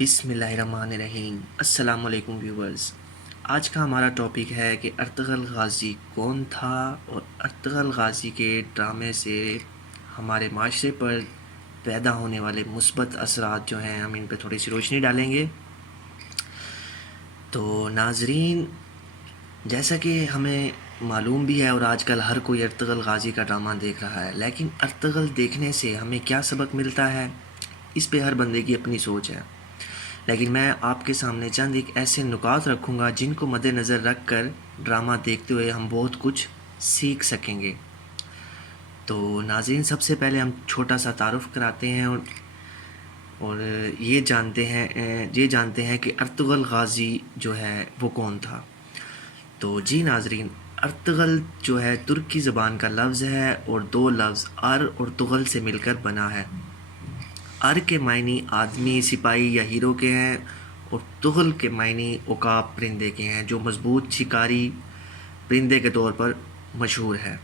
بسم اللہ الرحمن الرحیم۔ السلام علیکم ویورز۔ آج کا ہمارا ٹاپک ہے کہ ارطغرل غازی کون تھا اور ارطغرل غازی کے ڈرامے سے ہمارے معاشرے پر پیدا ہونے والے مثبت اثرات جو ہیں ہم ان پہ تھوڑی سی روشنی ڈالیں گے۔ تو ناظرین، جیسا کہ ہمیں معلوم بھی ہے اور آج کل ہر کوئی ارطغرل غازی کا ڈرامہ دیکھ رہا ہے، لیکن ارطغرل دیکھنے سے ہمیں کیا سبق ملتا ہے اس پہ ہر بندے کی اپنی سوچ ہے، لیکن میں آپ کے سامنے چند ایک ایسے نکات رکھوں گا جن کو مد نظر رکھ کر ڈرامہ دیکھتے ہوئے ہم بہت کچھ سیکھ سکیں گے۔ تو ناظرین، سب سے پہلے ہم چھوٹا سا تعارف کراتے ہیں اور یہ جانتے ہیں کہ ارطغرل غازی جو ہے وہ کون تھا۔ تو جی ناظرین، ارطغرل جو ہے ترکی زبان کا لفظ ہے اور دو لفظ ار اور طغل سے مل کر بنا ہے۔ ار کے معنی آدمی، سپاہی یا ہیرو کے ہیں، اور طغل کے معنی عقاب پرندے کے ہیں جو مضبوط شکاری پرندے کے طور پر مشہور ہے۔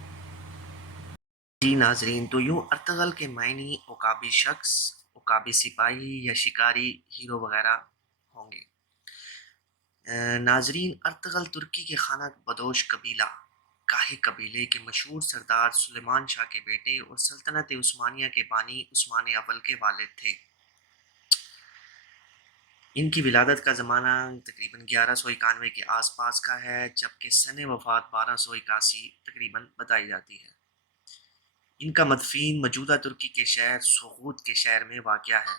جی ناظرین، تو یوں ارطغرل کے معنی عقابی شخص، عقابی سپاہی یا شکاری ہیرو وغیرہ ہوں گے۔ ناظرین، ارطغرل ترکی کے خانہ بدوش قبیلہ کاہی قبیلے کے مشہور سردار سلیمان شاہ کے بیٹے اور سلطنت عثمانیہ کے بانی عثمان اول کے والد تھے۔ ان کی ولادت کا زمانہ تقریباً 1191 کے آس پاس کا ہے، جبکہ سن وفات 1281 تقریباً بتائی جاتی ہے۔ ان کا مدفین موجودہ ترکی کے شہر سوغوت کے شہر میں واقع ہے۔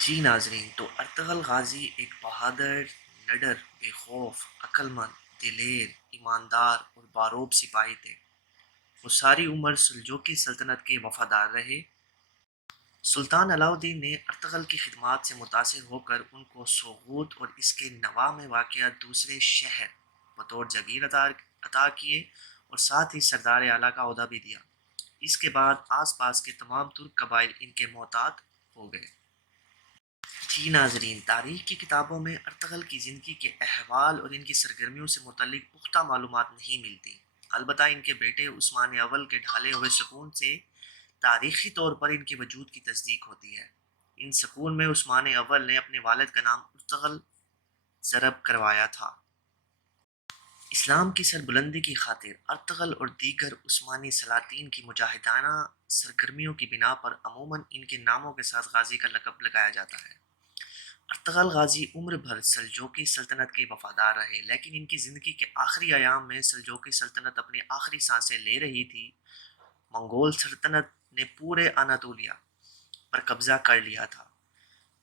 جی ناظرین، تو ارطغرل غازی ایک بہادر، نڈر، بے خوف، عقل مند، دلیر، ایماندار اور باروب سپاہی تھے۔ وہ ساری عمر سلجوقی سلطنت کے وفادار رہے۔ سلطان علاء الدین نے ارطغرل کی خدمات سے متاثر ہو کر ان کو سوغوت اور اس کے نواح میں واقع دوسرے شہر بطور جگیر عطا کیے اور ساتھ ہی سردار اعلیٰ کا عہدہ بھی دیا۔ اس کے بعد آس پاس کے تمام ترک قبائل ان کے محتاط ہو گئے۔ جی ناظرین، تاریخ کی کتابوں میں ارطغرل کی زندگی کے احوال اور ان کی سرگرمیوں سے متعلق پختہ معلومات نہیں ملتی، البتہ ان کے بیٹے عثمان اول کے ڈھالے ہوئے سکون سے تاریخی طور پر ان کے وجود کی تصدیق ہوتی ہے۔ ان سکون میں عثمان اول نے اپنے والد کا نام ارطغرل ضرب کروایا تھا۔ اسلام کی سربلندی کی خاطر ارطغرل اور دیگر عثمانی سلاطین کی مجاہدانہ سرگرمیوں کی بنا پر عموماً ان کے ناموں کے ساتھ غازی کا لقب لگایا جاتا ہے۔ ارطغرل غازی عمر بھر سلجوقی سلطنت کے وفادار رہے، لیکن ان کی زندگی کے آخری ایام میں سلجوقی سلطنت اپنی آخری سانسیں لے رہی تھی۔ منگول سلطنت نے پورے اناطولیہ پر قبضہ کر لیا تھا،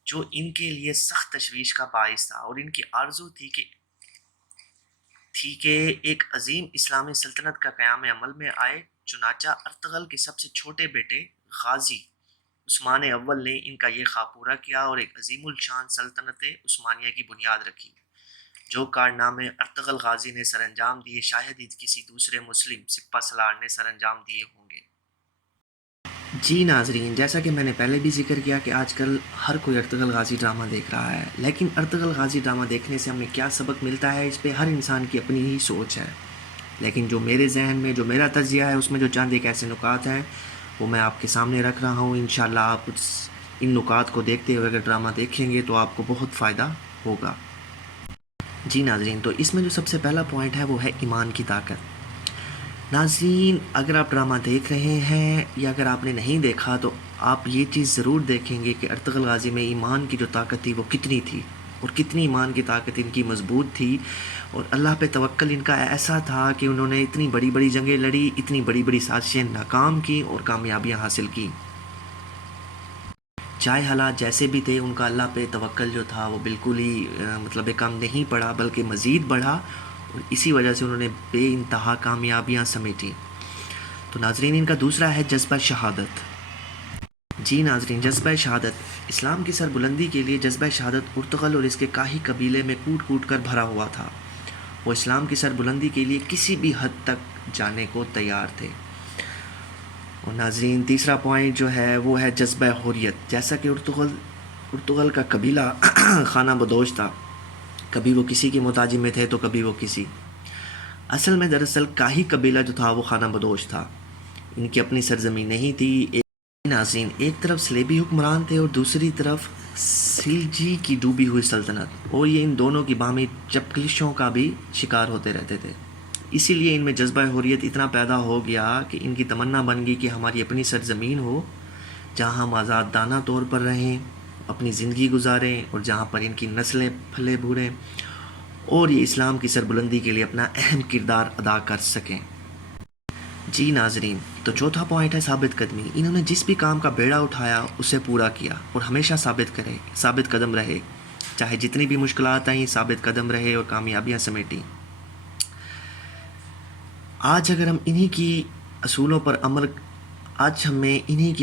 جو ان کے لیے سخت تشویش کا باعث تھا، اور ان کی آرزو تھی کہ ایک عظیم اسلامی سلطنت کا قیام عمل میں آئے۔ چنانچہ ارطغرل کے سب سے چھوٹے بیٹے غازی عثمان اول نے ان کا یہ خواب پورا کیا اور ایک عظیم الشان سلطنت عثمانیہ کی بنیاد رکھی۔ جو کارنامے ارطغرل غازی نے سر انجام دیے، شاید ہی کسی دوسرے مسلم سپہ سالار نے سر انجام دیے ہوں گے۔ جی ناظرین، جیسا کہ میں نے پہلے بھی ذکر کیا کہ آج کل ہر کوئی ارطغرل غازی ڈرامہ دیکھ رہا ہے، لیکن ارطغرل غازی ڈرامہ دیکھنے سے ہمیں کیا سبق ملتا ہے اس پہ ہر انسان کی اپنی ہی سوچ ہے، لیکن جو میرے ذہن میں، جو میرا تجزیہ ہے، اس میں جو چند ایک ایسے نکات ہیں وہ میں آپ کے سامنے رکھ رہا ہوں۔ انشاءاللہ آپ ان نکات کو دیکھتے ہوئے اگر ڈرامہ دیکھیں گے تو آپ کو بہت فائدہ ہوگا۔ جی ناظرین، تو اس میں جو سب سے پہلا پوائنٹ ہے وہ ہے ایمان کی طاقت۔ ناظرین، اگر آپ ڈرامہ دیکھ رہے ہیں یا اگر آپ نے نہیں دیکھا تو آپ یہ چیز ضرور دیکھیں گے کہ ارطغرل غازی میں ایمان کی جو طاقت تھی وہ کتنی تھی، اور کتنی ایمان کی طاقت ان کی مضبوط تھی، اور اللہ پہ توکل ان کا ایسا تھا کہ انہوں نے اتنی بڑی بڑی جنگیں لڑی، اتنی بڑی بڑی سازشیں ناکام کی اور کامیابیاں حاصل کی۔ چاہے حالات جیسے بھی تھے، ان کا اللہ پہ توکل جو تھا وہ بالکل ہی کم نہیں پڑا بلکہ مزید بڑھا، اور اسی وجہ سے انہوں نے بے انتہا کامیابیاں سمیٹیں۔ تو ناظرین، ان کا دوسرا ہے جذبہ شہادت۔ جی ناظرین، جذبہ شہادت، اسلام کی سربلندی کے لیے جذبہ شہادت ارطغرل اور اس کے کاہی قبیلے میں کوٹ کوٹ کر بھرا ہوا تھا۔ وہ اسلام کی سربلندی کے لیے کسی بھی حد تک جانے کو تیار تھے۔ اور ناظرین، تیسرا پوائنٹ جو ہے وہ ہے جذبہ حریت۔ جیسا کہ ارطغرل کا قبیلہ خانہ بدوش تھا، کبھی وہ کسی کے محتاجی میں تھے تو کبھی وہ کسی۔ اصل میں دراصل کاہی قبیلہ جو تھا وہ خانہ بدوش تھا، ان کی اپنی سرزمین نہیں تھی۔ ناظرین، ایک طرف صلیبی حکمران تھے اور دوسری طرف سلجی کی ڈوبی ہوئی سلطنت، اور یہ ان دونوں کی باہمی چپکلشوں کا بھی شکار ہوتے رہتے تھے۔ اسی لیے ان میں جذبہ حریت اتنا پیدا ہو گیا کہ ان کی تمنا بن گئی کہ ہماری اپنی سرزمین ہو جہاں ہم آزادانہ طور پر رہیں، اپنی زندگی گزاریں، اور جہاں پر ان کی نسلیں پھلے بھوریں اور یہ اسلام کی سربلندی کے لیے اپنا اہم کردار ادا کر سکیں۔ جی ناظرین، تو چوتھا پوائنٹ ہے ثابت قدمی۔ انہوں نے جس بھی کام کا بیڑا اٹھایا اسے پورا کیا اور ہمیشہ ثابت قدم رہے، چاہے جتنی بھی مشکلات آئیں ثابت قدم رہے اور کامیابیاں سمیٹیں۔ آج ہمیں انہی کی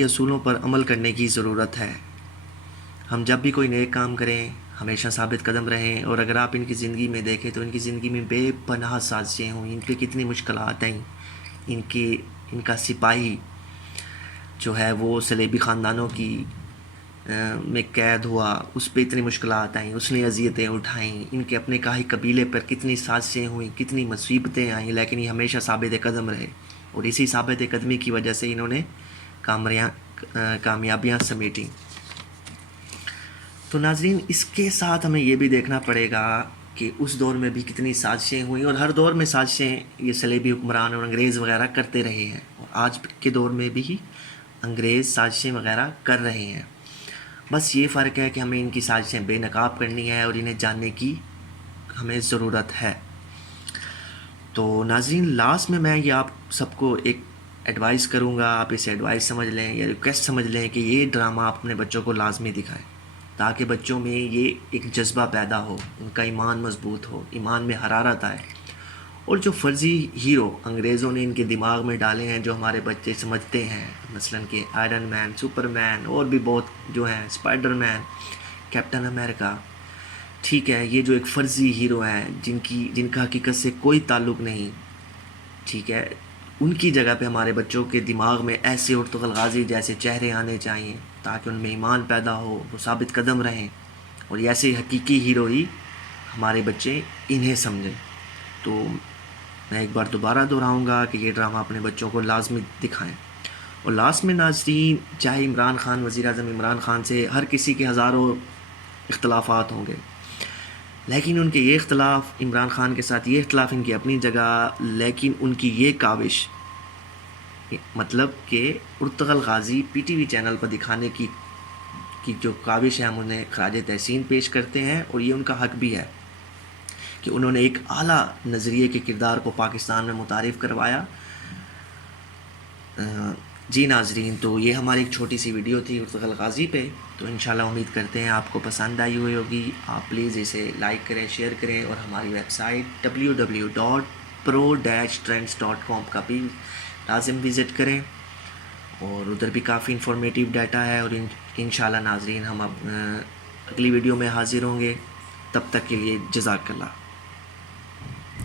اصولوں پر عمل کرنے کی ضرورت ہے۔ ہم جب بھی کوئی نیک کام کریں ہمیشہ ثابت قدم رہیں، اور اگر آپ ان کی زندگی میں دیکھیں تو ان کی زندگی میں بے پناہ سازشیں ہوئیں، ان پہ کتنی مشکلات آئیں۔ ان کا سپاہی جو ہے وہ صلیبی خاندانوں کی میں قید ہوا، اس پہ اتنی مشکلات آئیں، اس نے اذیتیں اٹھائیں، ان کے اپنے کاہی قبیلے پر کتنی سازشیں ہوئیں، کتنی مصیبتیں آئیں، لیکن یہ ہمیشہ ثابت قدم رہے، اور اسی ثابت قدمی کی وجہ سے انہوں نے کامیابیاں سمیٹیں۔ تو ناظرین، اس کے ساتھ ہمیں یہ بھی دیکھنا پڑے گا کہ اس دور میں بھی کتنی سازشیں ہوئیں، اور ہر دور میں سازشیں یہ صلیبی حکمران اور انگریز وغیرہ کرتے رہے ہیں، اور آج کے دور میں بھی انگریز سازشیں وغیرہ کر رہے ہیں۔ بس یہ فرق ہے کہ ہمیں ان کی سازشیں بے نقاب کرنی ہے اور انہیں جاننے کی ہمیں ضرورت ہے۔ تو ناظرین، لاسٹ میں یہ آپ سب کو ایک ایڈوائز کروں گا، آپ اسے ایڈوائز سمجھ لیں یا ریکویسٹ سمجھ لیں کہ یہ ڈرامہ آپ اپنے بچوں کو لازمی دکھائیں، تاکہ بچوں میں یہ ایک جذبہ پیدا ہو، ان کا ایمان مضبوط ہو، ایمان میں حرارت آئے، اور جو فرضی ہیرو انگریزوں نے ان کے دماغ میں ڈالے ہیں جو ہمارے بچے سمجھتے ہیں، مثلاً کہ آئرن مین، سپر مین، اور بھی بہت جو ہیں، اسپائڈر مین، کیپٹن امریکہ، ٹھیک ہے، یہ جو ایک فرضی ہیرو ہیں جن کا حقیقت سے کوئی تعلق نہیں، ٹھیک ہے، ان کی جگہ پہ ہمارے بچوں کے دماغ میں ایسے ارطغرل غازی جیسے چہرے آنے چاہیے، تاکہ ان میں ایمان پیدا ہو، وہ ثابت قدم رہیں، اور ایسے حقیقی ہیرو ہی ہمارے بچے انہیں سمجھیں۔ تو میں ایک بار دوبارہ دہراؤں گا کہ یہ ڈرامہ اپنے بچوں کو لازمی دکھائیں۔ اور لاسٹ میں ناظرین، چاہے عمران خان، وزیر اعظم عمران خان سے ہر کسی کے ہزاروں اختلافات ہوں گے، لیکن ان کے یہ اختلاف، عمران خان کے ساتھ یہ اختلاف ان کی اپنی جگہ، لیکن ان کی یہ کاوش، مطلب کہ Ertugrul Ghazi P T V channel پر دکھانے کی جو کاوش ہے، ہم انہیں خراج تحسین پیش کرتے ہیں، اور یہ ان کا حق بھی ہے کہ انہوں نے ایک اعلیٰ نظریے کے کردار کو پاکستان میں متعارف کروایا۔ جی ناظرین، تو یہ ہماری ایک چھوٹی سی ویڈیو تھی ارطغرل غازی پہ، تو انشاءاللہ امید کرتے ہیں آپ کو پسند آئی ہوئی ہوگی۔ آپ پلیز اسے لائک کریں، شیئر کریں، اور ہماری ویب سائٹ www.pro-trends.com کا بھی لازم وزٹ کریں، اور ادھر بھی کافی انفارمیٹیو ڈیٹا ہے، اور انشاءاللہ ناظرین ہم اگلی ویڈیو میں حاضر ہوں گے۔ تب تک کے لیے جزاک اللہ۔